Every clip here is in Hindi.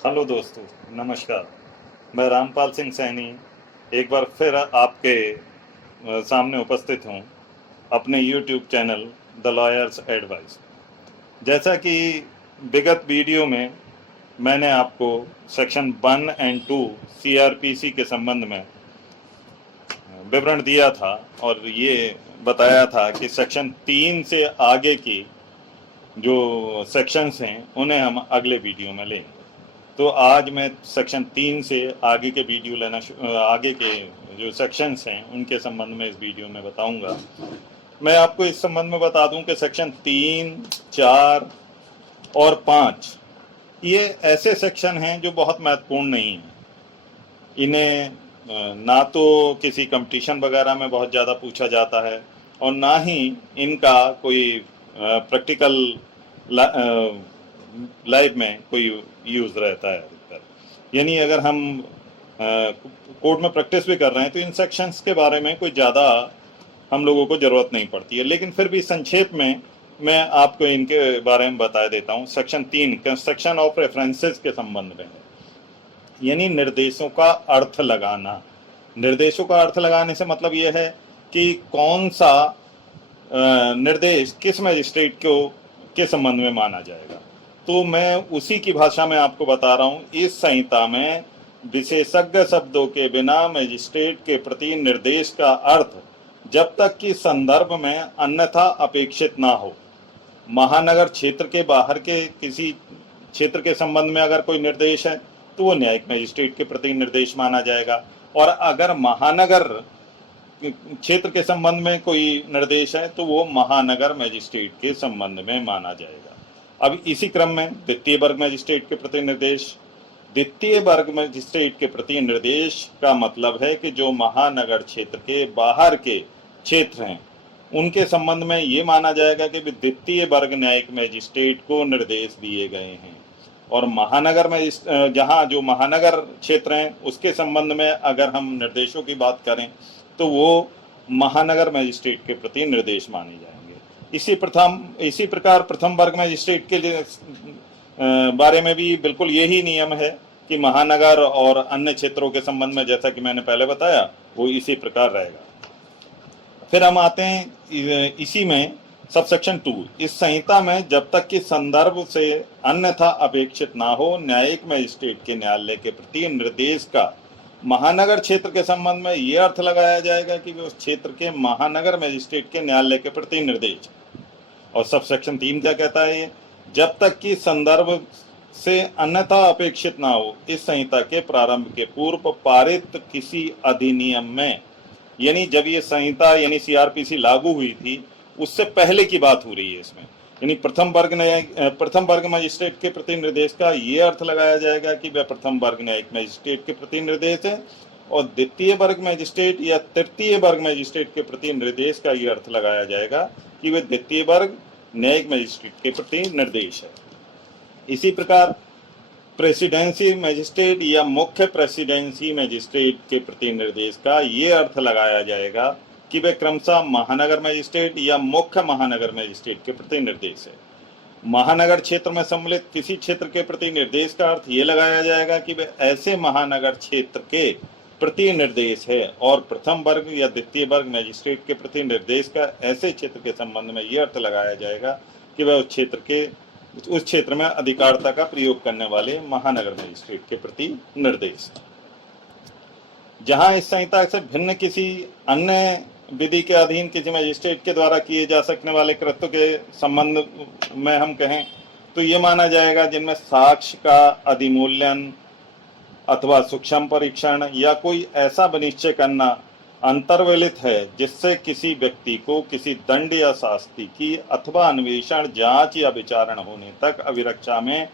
हेलो दोस्तों, नमस्कार। मैं रामपाल सिंह सैनी एक बार फिर आपके सामने उपस्थित हूँ अपने YouTube channel the lawyers advice. जैसा कि विगत वीडियो में मैंने आपको सेक्शन 1 और 2 सीआरपीसी के संबंध में विवरण दिया था और ये बताया था कि सेक्शन 3 से आगे की जो सेक्शंस हैं उन्हें हम अगले वीडियो में लेंगे। तो आज मैं सेक्शन 3 से आगे के वीडियो आगे के जो सेक्शंस हैं उनके संबंध में इस वीडियो में बताऊंगा। मैं आपको इस संबंध में बता दूं कि सेक्शन 3, 4 और 5 ये ऐसे सेक्शन हैं जो बहुत महत्वपूर्ण नहीं हैं। इन्हें ना तो किसी कंपटीशन वगैरह में बहुत ज़्यादा पूछा जाता है और ना ही इनका कोई प्रैक्टिकल लाइफ में कोई यूज़ रहता है अधिकतर। यानी अगर हम कोर्ट में प्रैक्टिस भी कर रहे हैं तो इन सेक्शंस के बारे में कोई ज़्यादा हम लोगों को ज़रूरत नहीं पड़ती है, लेकिन फिर भी संक्षेप में मैं आपको इनके बारे में बता देता हूँ। सेक्शन 3 कंस्ट्रक्शन ऑफ रेफरेंसेस के संबंध में, यानी निर्देशों का अर्थ लगाना। निर्देशों का अर्थ लगाने से मतलब यह है कि कौन सा निर्देश किस मजिस्ट्रेट को के संबंध में माना जाएगा। तो मैं उसी की भाषा में आपको बता रहा हूँ। इस संहिता में विशेषज्ञ शब्दों के बिना मजिस्ट्रेट के प्रति निर्देश का अर्थ जब तक कि संदर्भ में अन्यथा अपेक्षित ना हो। महानगर क्षेत्र के बाहर के किसी क्षेत्र के संबंध में अगर कोई निर्देश है तो वो न्यायिक मजिस्ट्रेट के प्रति निर्देश माना जाएगा, और अगर महानगर क्षेत्र के संबंध में कोई निर्देश है तो वो महानगर मजिस्ट्रेट के संबंध में माना जाएगा। अब इसी क्रम में द्वितीय वर्ग मजिस्ट्रेट के प्रति निर्देश। द्वितीय वर्ग मजिस्ट्रेट के प्रति निर्देश का मतलब है कि जो महानगर क्षेत्र के बाहर के क्षेत्र हैं उनके संबंध में ये माना जाएगा कि द्वितीय वर्ग न्यायिक मजिस्ट्रेट को निर्देश दिए गए हैं, और महानगर में जहाँ जो महानगर क्षेत्र हैं उसके संबंध में अगर हम निर्देशों की बात करें तो वो महानगर मजिस्ट्रेट के प्रति निर्देश माने जाएंगे। इसी प्रकार प्रथम वर्ग मजिस्ट्रेट के लिए बारे में भी बिल्कुल यही नियम है कि महानगर और अन्य क्षेत्रों के संबंध में जैसा कि मैंने पहले बताया वो इसी प्रकार रहेगा। फिर हम आते हैं इसी में सबसेक्शन 2। इस संहिता में जब तक कि संदर्भ से अन्यथा अपेक्षित ना हो, न्यायिक मजिस्ट्रेट के न्यायालय के प्रति निर्देश का महानगर क्षेत्र के संबंध में ये अर्थ लगाया जाएगा कि उस क्षेत्र के महानगर मजिस्ट्रेट के न्यायालय के प्रति निर्देश। और सबसेक्शन 3 क्या कहता है? ये जब तक कि संदर्भ से अन्यथा अपेक्षित ना हो, इस संहिता के प्रारंभ के पूर्व पारित किसी अधिनियम में, यानी जब ये संहिता यानी सीआरपीसी लागू हुई थी उससे पहले की बात हो रही है इसमें। यानी प्रथम वर्ग मजिस्ट्रेट के प्रति निर्देश का ये अर्थ लगाया जाएगा कि वह प्रथम वर्ग न्यायिक मजिस्ट्रेट के प्रति निर्देश है, और द्वितीय वर्ग मजिस्ट्रेट या तृतीय वर्ग मजिस्ट्रेट के प्रति निर्देश का ये अर्थ लगाया जाएगा कि वह द्वितीय वर्ग न्यायिक मजिस्ट्रेट के प्रति निर्देश है। इसी प्रकार प्रेसिडेंसी मजिस्ट्रेट या मुख्य प्रेसिडेंसी मजिस्ट्रेट के प्रति निर्देश का ये अर्थ लगाया जाएगा कि वे क्रमशः महानगर मजिस्ट्रेट या मुख्य महानगर मजिस्ट्रेट के प्रति निर्देश है। महानगर क्षेत्र में सम्मिलित किसी क्षेत्र के प्रति निर्देश का अर्थ ये लगाया जाएगा कि वे ऐसे महानगर क्षेत्र के प्रति निर्देश है, और प्रथम वर्ग या द्वितीय वर्ग मजिस्ट्रेट के प्रति निर्देश का ऐसे क्षेत्र के संबंध में ये अर्थ लगाया जाएगा कि वह उस क्षेत्र में अधिकारिता का प्रयोग करने वाले महानगर मजिस्ट्रेट के प्रति निर्देश। जहां इस संहिता से भिन्न किसी अन्य विधि के अधीन किसी मजिस्ट्रेट के द्वारा किए जा सकने वाले कृत्य के संबंध में हम कहें तो ये माना जाएगा जिनमें साक्ष्य का अधिमूल्यन अथवा सूक्ष्म परीक्षण या कोई ऐसा विनिश्चय करना अंतर्वलित है जिससे किसी व्यक्ति को किसी दंड या शास्ति की अथवा अन्वेषण, जांच या विचारण होने तक अभिरक्षा में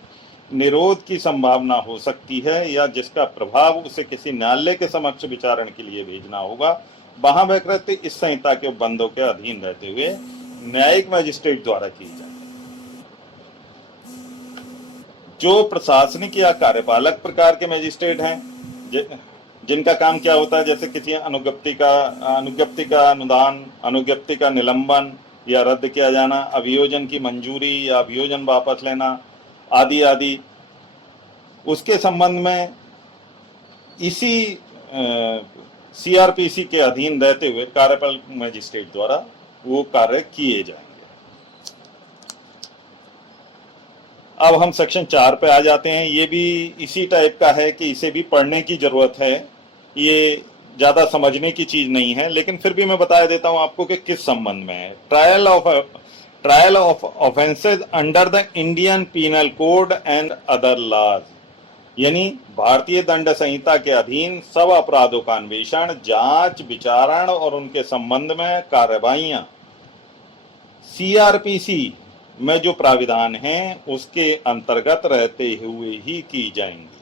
निरोध की संभावना हो सकती है, या जिसका प्रभाव उसे किसी न्यायालय के समक्ष विचारण के लिए भेजना होगा, वहां वह कृत्य इस संहिता के उपबंधों के अधीन रहते हुए न्यायिक मजिस्ट्रेट द्वारा की जाए। जो प्रशासनिक या कार्यपालक प्रकार के मजिस्ट्रेट हैं जिनका काम क्या होता है, जैसे किसी अनुज्ञप्ति का अनुदान, अनुज्ञप्ति का निलंबन या रद्द किया जाना, अभियोजन की मंजूरी या अभियोजन वापस लेना आदि आदि, उसके संबंध में इसी सीआरपीसी के अधीन रहते हुए कार्यपालक मजिस्ट्रेट द्वारा वो कार्य किए जाएंगे। अब हम सेक्शन 4 पे आ जाते हैं। ये भी इसी टाइप का है कि इसे भी पढ़ने की जरूरत है, ये ज्यादा समझने की चीज नहीं है, लेकिन फिर भी मैं बता देता हूं आपको कि किस संबंध में है। Trial of offences under the Indian penal code and other laws, यानी भारतीय दंड संहिता के अधीन सब अपराधों का अन्वेषण, जांच, विचारण और उनके संबंध में कार्रवाइयां सीआरपीसी में जो प्राविधान हैं उसके अंतर्गत रहते हुए ही की जाएंगी।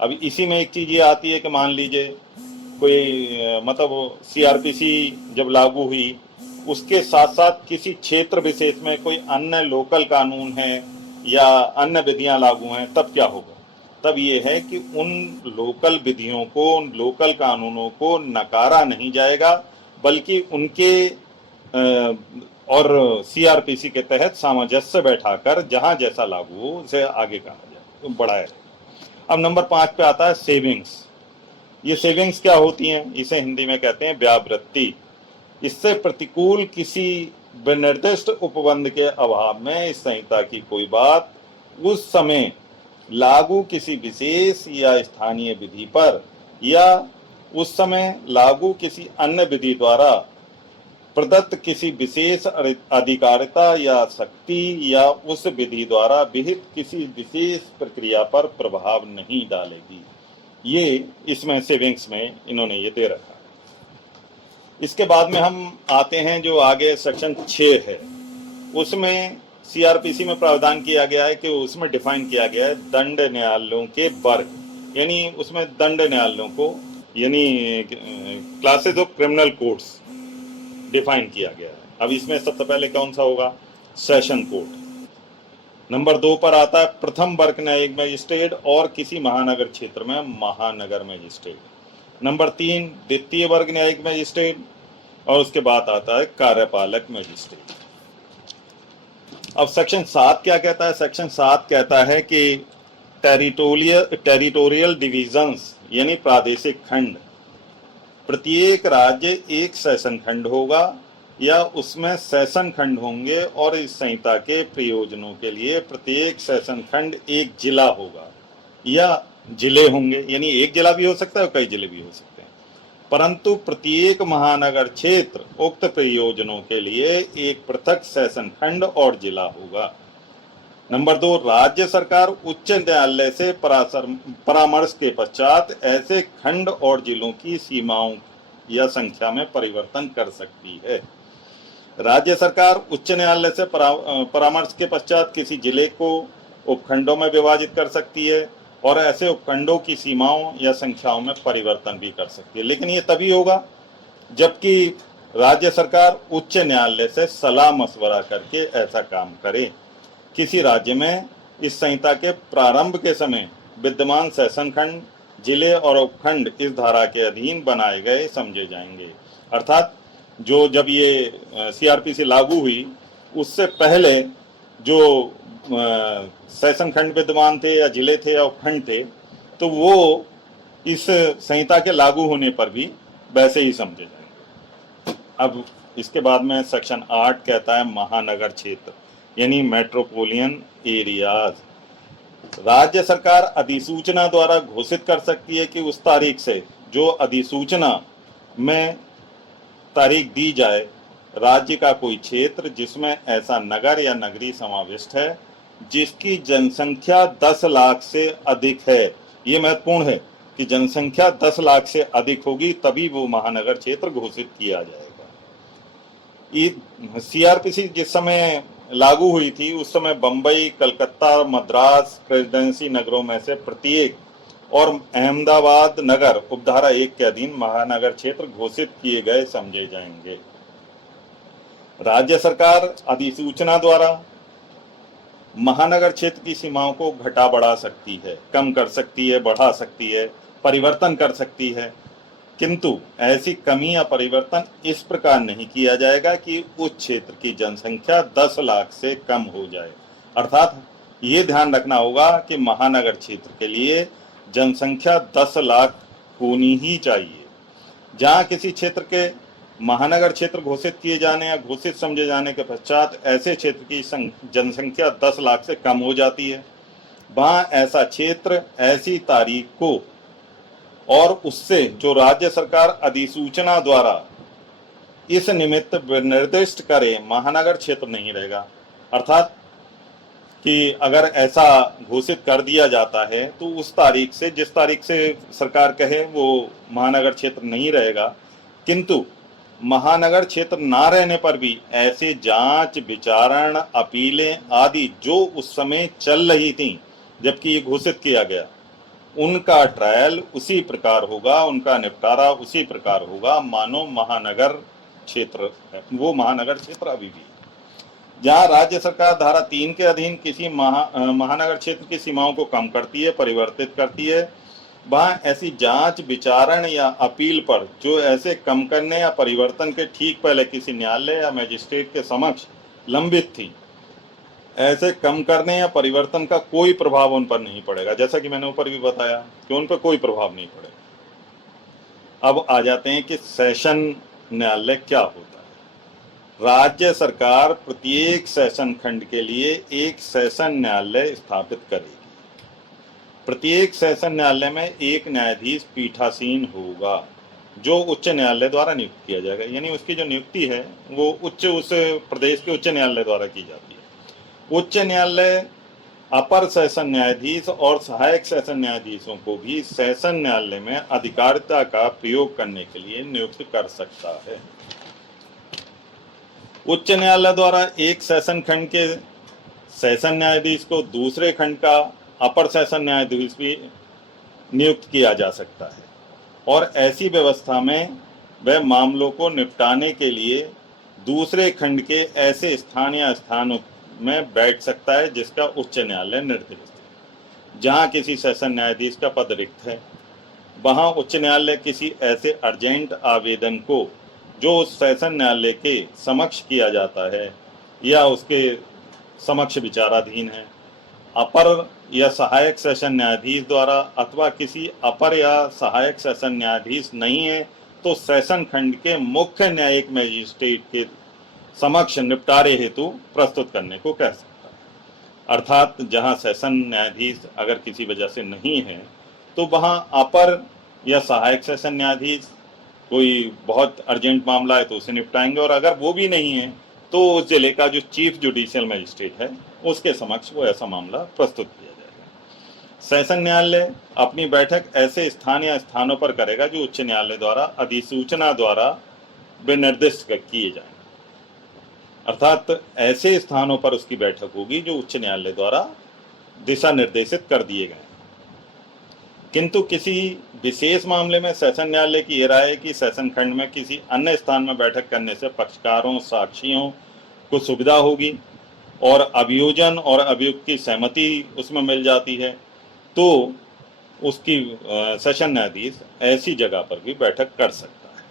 अब इसी में एक चीज ये आती है कि मान लीजिए कोई मतलब सीआरपीसी जब लागू हुई, उसके साथ साथ किसी क्षेत्र विशेष में कोई अन्य लोकल कानून है या अन्य विधियां लागू हैं, तब क्या होगा? तब ये है कि उन लोकल विधियों को, उन लोकल कानूनों को नकारा नहीं जाएगा, बल्कि उनके और सीआरपीसी के तहत सामंजस्य बैठाकर जहां जैसा लागू हो उसे आगे कहा जाए, बढ़ाया जाए। अब नंबर 5 पे आता है सेविंग्स। ये सेविंग्स क्या होती हैं? इसे हिंदी में कहते हैं व्यावृत्ति। इससे प्रतिकूल किसी विनिर्दिष्ट उपबंध के अभाव में इस संहिता की कोई बात उस समय लागू किसी विशेष या स्थानीय विधि पर या उस समय लागू किसी अन्य विधि द्वारा प्रदत्त किसी विशेष अधिकारिता या शक्ति या उस विधि द्वारा विहित किसी विशेष प्रक्रिया पर प्रभाव नहीं डालेगी। ये इसमें सेविंग्स में इन्होंने ये दे रखा है। इसके बाद में हम आते हैं जो आगे सेक्शन 6 है, उसमें सीआरपीसी में प्रावधान किया गया है कि उसमें डिफाइन किया गया है दंड न्यायालयों के वर्ग, यानी उसमें दंड न्यायालयों को यानी classes of criminal courts define किया गया है। अब इसमें सबसे पहले कौन सा होगा? Session court. नंबर 2 पर आता है प्रथम वर्ग न्यायिक मजिस्ट्रेट और किसी महानगर क्षेत्र में महानगर मजिस्ट्रेट। नंबर 3 द्वितीय वर्ग न्यायिक मजिस्ट्रेट और उसके बाद आता है कार्यपालक मजिस्ट्रेट। अब सेक्शन 7 क्या कहता है? सेक्शन 7 कहता है कि टेरिटोरियल डिविजन्स यानी प्रादेशिक खंड, प्रत्येक राज्य एक सेशन खंड होगा या उसमें सेशन खंड होंगे और इस संहिता के प्रयोजनों के लिए प्रत्येक सेशन खंड एक जिला होगा या जिले होंगे, यानी एक जिला भी हो सकता है और कई जिले भी हो सकते हैं, परंतु प्रत्येक महानगर क्षेत्र उक्त प्रयोजनों के लिए एक पृथक सेशन खंड और जिला होगा। नंबर 2 राज्य सरकार उच्च न्यायालय से परामर्श के पश्चात ऐसे खंड और जिलों की सीमाओं या संख्या में परिवर्तन कर सकती है। राज्य सरकार उच्च न्यायालय से परामर्श के पश्चात किसी जिले को उपखंडों में विभाजित कर सकती है और ऐसे उपखंडों की सीमाओं या संख्याओं में परिवर्तन भी कर सकती है, लेकिन ये तभी होगा जबकि राज्य सरकार उच्च न्यायालय से सलाह मशवरा करके ऐसा काम करे। किसी राज्य में इस संहिता के प्रारंभ के समय विद्यमान सेशन खंड, जिले और उपखंड इस धारा के अधीन बनाए गए समझे जाएंगे। अर्थात जो जब ये सीआरपीसी लागू हुई उससे पहले जो सेशन खंड विद्यमान थे या जिले थे या उपखंड थे, तो वो इस संहिता के लागू होने पर भी वैसे ही समझे जाएंगे। अब इसके बाद में सेक्शन 8 कहता है महानगर क्षेत्र यानी मेट्रोपोलियन एरियाज। राज्य सरकार अधिसूचना द्वारा घोषित कर सकती है कि उस तारीख से जो अधिसूचना में तारीख दी जाए, राज्य का कोई क्षेत्र जिसमें ऐसा नगर या नगरी समाविष्ट है जिसकी जनसंख्या 10 लाख से अधिक है, ये महत्वपूर्ण है कि जनसंख्या 10 लाख से अधिक होगी तभी वो महानगर क्षेत्र घोषित किया जाएगा। सीआरपीसी जिस समय लागू हुई थी उस समय बंबई, कलकत्ता, मद्रास प्रेसिडेंसी नगरों में से प्रत्येक और अहमदाबाद नगर उपधारा 1 के अधीन महानगर क्षेत्र घोषित किए गए समझे जाएंगे। राज्य सरकार अधिसूचना द्वारा महानगर क्षेत्र की सीमाओं को घटा बढ़ा सकती है, कम कर सकती है, बढ़ा सकती है, परिवर्तन कर सकती है, किंतु ऐसी कमी या परिवर्तन इस प्रकार नहीं किया जाएगा कि उस क्षेत्र की जनसंख्या 10 लाख से कम हो जाए। अर्थात ये ध्यान रखना होगा कि महानगर क्षेत्र के लिए जनसंख्या 10 लाख होनी ही चाहिए। जहां किसी क्षेत्र के महानगर क्षेत्र घोषित किए जाने या घोषित समझे जाने के पश्चात ऐसे क्षेत्र की जनसंख्या 10 लाख से कम हो जाती है, वहां ऐसा क्षेत्र ऐसी तारीख को और उससे जो राज्य सरकार अधिसूचना द्वारा इस निमित्त निर्दिष्ट करे महानगर क्षेत्र नहीं रहेगा। अर्थात कि अगर ऐसा घोषित कर दिया जाता है तो उस तारीख से, जिस तारीख से सरकार कहे, वो महानगर क्षेत्र नहीं रहेगा। किंतु महानगर क्षेत्र ना रहने पर भी ऐसे जांच, विचारण, अपीलें आदि जो उस समय चल रही थी जबकि ये घोषित किया गया, उनका ट्रायल उसी प्रकार होगा, उनका निपटारा उसी प्रकार होगा मानो महानगर क्षेत्र है। वो महानगर क्षेत्र अभी भी, जहां राज्य सरकार धारा 3 के अधीन किसी महानगर क्षेत्र की सीमाओं को कम करती है, परिवर्तित करती है, वहां ऐसी जांच, विचारण या अपील पर जो ऐसे कम करने या परिवर्तन के ठीक पहले किसी न्यायालय या मजिस्ट्रेट के समक्ष लंबित थी, ऐसे कम करने या परिवर्तन का कोई प्रभाव उन पर नहीं पड़ेगा। जैसा कि मैंने ऊपर भी बताया कि उन पर कोई प्रभाव नहीं पड़ेगा। अब आ जाते हैं कि सेशन न्यायालय क्या होता है। राज्य सरकार प्रत्येक सेशन खंड के लिए एक सेशन न्यायालय स्थापित करेगी। प्रत्येक सेशन न्यायालय में एक न्यायाधीश पीठासीन होगा जो उच्च न्यायालय द्वारा नियुक्त किया जाएगा। यानी उसकी जो नियुक्ति है वो उस प्रदेश के उच्च न्यायालय द्वारा की जाती है। उच्च न्यायालय अपर सेशन न्यायाधीश और सहायक सेशन न्यायाधीशों को भी सेशन न्यायालय में अधिकारिता का प्रयोग करने के लिए नियुक्त कर सकता है। उच्च न्यायालय द्वारा एक सेशन खंड के सेशन न्यायाधीश को दूसरे खंड का अपर सेशन न्यायाधीश भी नियुक्त किया जा सकता है और ऐसी व्यवस्था में वह मामलों को निपटाने के लिए दूसरे खंड के ऐसे स्थान या स्थानों में बैठ सकता है जिसका उच्च न्यायालय निर्देशित है। जहां किसी सेशन न्यायाधीश का पद रिक्त है, वहां उच्च न्यायालय किसी ऐसे अर्जेंट आवेदन को जो उस सेशन न्यायालय के समक्ष किया जाता है या उसके समक्ष विचाराधीन है, अपर या सहायक सेशन न्यायाधीश द्वारा अथवा किसी अपर या सहायक सेशन न्यायाधीश नहीं है तो सेशन खंड के मुख्य न्यायिक मजिस्ट्रेट के समक्ष निपटारे हेतु प्रस्तुत करने को कह सकता है। अर्थात जहां सेशन न्यायाधीश अगर किसी वजह से नहीं है तो वहां अपर या सहायक सेशन न्यायाधीश, कोई बहुत अर्जेंट मामला है तो उसे निपटाएंगे, और अगर वो भी नहीं है तो उस जिले का जो चीफ जुडिशियल मजिस्ट्रेट है उसके समक्ष वो ऐसा मामला प्रस्तुत किया जाएगा। सेशन न्यायालय अपनी बैठक ऐसे स्थान या स्थानों पर करेगा जो उच्च न्यायालय द्वारा अधिसूचना द्वारा विनिर्दिष्ट किए जाएंगे। अर्थात ऐसे स्थानों पर उसकी बैठक होगी जो उच्च न्यायालय द्वारा दिशा निर्देशित कर दिए गए। किंतु किसी विशेष मामले में सेशन न्यायालय की यह राय है कि सेशन खंड में किसी अन्य स्थान में बैठक करने से पक्षकारों, साक्षियों को सुविधा होगी और अभियोजन और अभियुक्त की सहमति उसमें मिल जाती है, तो उसकी सेशन न्यायाधीश ऐसी जगह पर भी बैठक कर सकता है।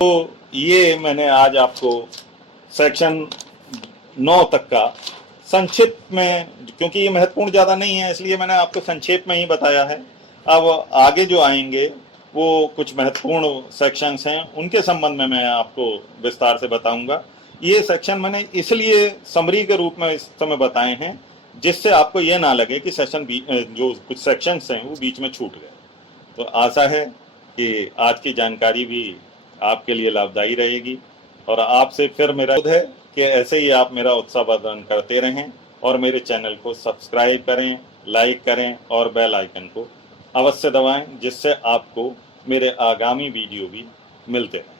तो ये मैंने आज आपको सेक्शन 9 तक का संक्षिप्त में, क्योंकि ये महत्वपूर्ण ज़्यादा नहीं है इसलिए मैंने आपको संक्षेप में ही बताया है। अब आगे जो आएंगे वो कुछ महत्वपूर्ण सेक्शंस हैं, उनके संबंध में मैं आपको विस्तार से बताऊंगा। ये सेक्शन मैंने इसलिए समरी के रूप में इस समय बताए हैं जिससे आपको ये ना लगे कि सेशन जो कुछ सेक्शंस हैं वो बीच में छूट गए। तो आशा है कि आज की जानकारी भी आपके लिए लाभदायी रहेगी और आपसे फिर मेरा अनुरोध है कि ऐसे ही आप मेरा उत्साहवर्धन करते रहें और मेरे चैनल को सब्सक्राइब करें, लाइक करें और बेल आइकन को अवश्य दबाएं जिससे आपको मेरे आगामी वीडियो भी मिलते रहें।